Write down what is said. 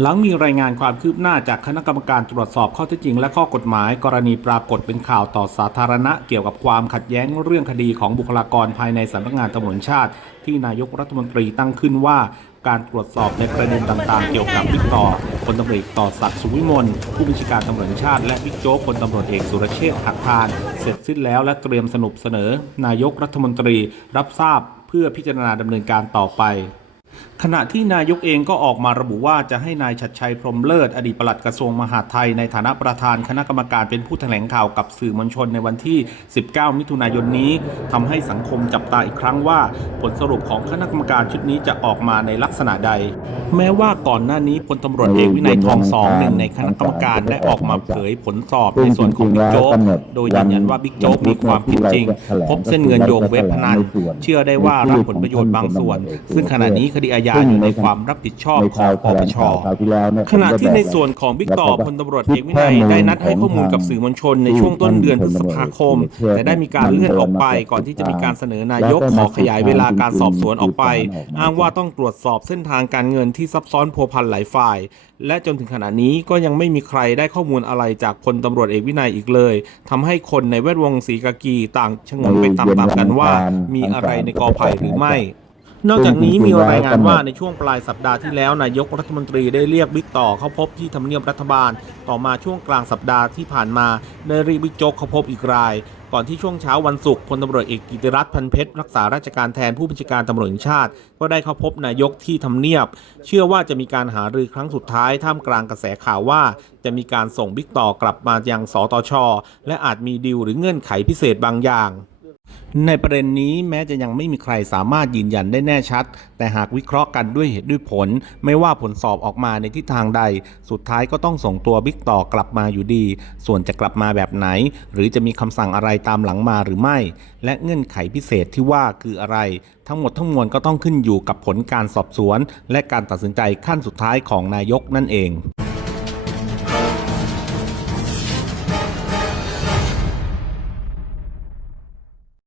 หลังมีรายงานความคืบหน้าจากคณะกรรมการตรวจสอบข้อเท็จจริงและข้อกฎหมาย กรณีปรากฏเป็นข่าวต่อสาธารณะ เกี่ยวกับความขัดแย้งเรื่องคดีของบุคลากรภายในสำนักงานตำรวจชาติ ที่นายกรัฐมนตรีตั้งขึ้นว่า การตรวจสอบในประเด็นต่างๆ เกี่ยวกับบิ๊กต่อพลตำรวจต่อศักดิ์สุวิมลผู้บัญชาการตำรวจชาติและบิ๊กโจ๊กพลตำรวจเอกสุรเชษฐ์หักพาน เสร็จสิ้นแล้วและเตรียมสนุบเสนอ นายกรัฐมนตรีรับทราบ เพื่อพิจารณาดำเนินการต่อไป ขณะที่นายกเองก็ออกมาระบุว่าจะให้นายชัดชัยพรมเลิศอดีตปลัดกระทรวงมหาดไทย ในฐานะประธานคณะกรรมการเป็นผู้แถลงข่าวกับสื่อมวลชนในวันที่ 19 มิถุนายนนี้ทำให้สังคมจับตาอีกครั้งว่า ผลสรุปของคณะกรรมการชุดนี้จะออกมาในลักษณะใด แม้ว่าก่อนหน้านี้พลตำรวจเอกวินัยทองสองหนึ่งในคณะกรรมการได้ออกมาเผยผลสอบในส่วนของบิ๊กโจ๊กโดยยืนยันว่าบิ๊กโจ๊กมีความผิดจริง พบเส้นเงินโยงเว็บพนันเชื่อได้ว่ารับผลประโยชน์บางส่วน ซึ่งขณะนี้คดีอาญาอยู่ในความรับผิดชอบของปปชขณะที่ในส่วนของบิ๊กต่อพลตำรวจเอกวินัยได้นัดให้ข้อมูลกับสื่อมวลชนในช่วงต้นเดือนพฤษภาคม แต่ได้มีการเลื่อนออกไปก่อนที่จะมีการเสนอนายกขอขยายเวลาการสอบสวนออกไป อ้างว่าต้องตรวจสอบเส้นทางการเงินที่ซับซ้อนพัวพันหลายฝ่าย และจนถึงขณะนี้ก็ยังไม่มีใครได้ข้อมูลอะไรจากพลตำรวจเอกวินัยอีกเลยทำให้คนในแวดวงศรีกากีต่างชะงนไปตามๆกันว่า มีอะไรในกอไผ่หรือไม่ นอกจากนี้มีรายงานว่าในช่วงปลายสัปดาห์ที่แล้วนายกรัฐมนตรีได้เรียกบิ๊กต่อเข้าพบที่ทำเนียบรัฐบาล ต่อมาช่วงกลางสัปดาห์ที่ผ่านมาได้เรียกบิ๊กโจ๊กเข้าพบอีกราย ก่อนที่ช่วงเช้าวันศุกร์พลตำรวจเอกกิติรัตน์พันเพชรรักษาราชการแทนผู้บัญชาการตำรวจแห่งชาติ ก็ได้เข้าพบนายกที่ทำเนียบ เชื่อว่าจะมีการหารือครั้งสุดท้ายท่ามกลางกระแสข่าวว่า จะมีการส่งบิ๊กต่อกลับมายังสตช และอาจมีดีลหรือเงื่อนไขพิเศษบางอย่าง ในประเด็นนี้แม้จะยังไม่มีใครสามารถยืนยันได้แน่ชัด แต่หากวิเคราะห์กันด้วยเหตุด้วยผล ไม่ว่าผลสอบออกมาในทิศทางใด สุดท้ายก็ต้องส่งตัวบิ๊กต่อกลับมาอยู่ดี ส่วนจะกลับมาแบบไหน หรือจะมีคำสั่งอะไรตามหลังมาหรือไม่ และเงื่อนไขพิเศษที่ว่าคืออะไร ทั้งหมดทั้งมวลก็ต้องขึ้นอยู่กับผลการสอบสวน และการตัดสินใจขั้นสุดท้ายของนายกนั่นเอง